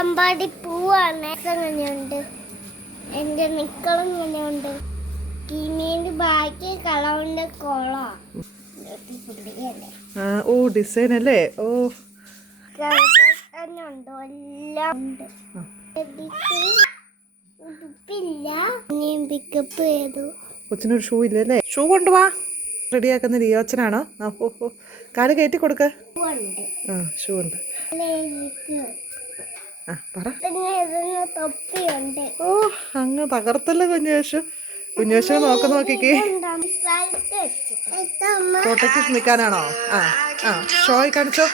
അങ്കമ്പാടി പൂവാണ്. എങ്ങനെയുണ്ട് എന്റെ നിക്കളും ഇങ്ങനെയുണ്ട്. കിനിയുടെ ബാക്കി കളറിന്റെ കോളാ. ഓ ഡിസൈൻ അല്ലേ. ഓ ഉണ്ടോ എല്ലാം ഉണ്ട്. ഉടുപ്പില്ല. ഇനിയും പിക്കപ്പ് ചെയ്തു. കൊച്ചിനൊരു ഷൂ ഇല്ലല്ലേ. ഷൂ കൊണ്ടുപോവാ. റെഡിയാക്കുന്ന ലിയോച്ചനാണോ? ഓ കാല് കയറ്റി കൊടുക്ക. ഷൂ ഉണ്ട്. പറ. തൊപ്പിയുണ്ട്. ഓ അങ്ങ് തകർത്തല്ലേ കുഞ്ഞുവേശു. കുഞ്ഞുവേശു നോക്കിക്കേ. ഫോട്ടോയ്ക്ക് നിൽക്കാനാണോ? ഷോയിൽ കാണിച്ചോ.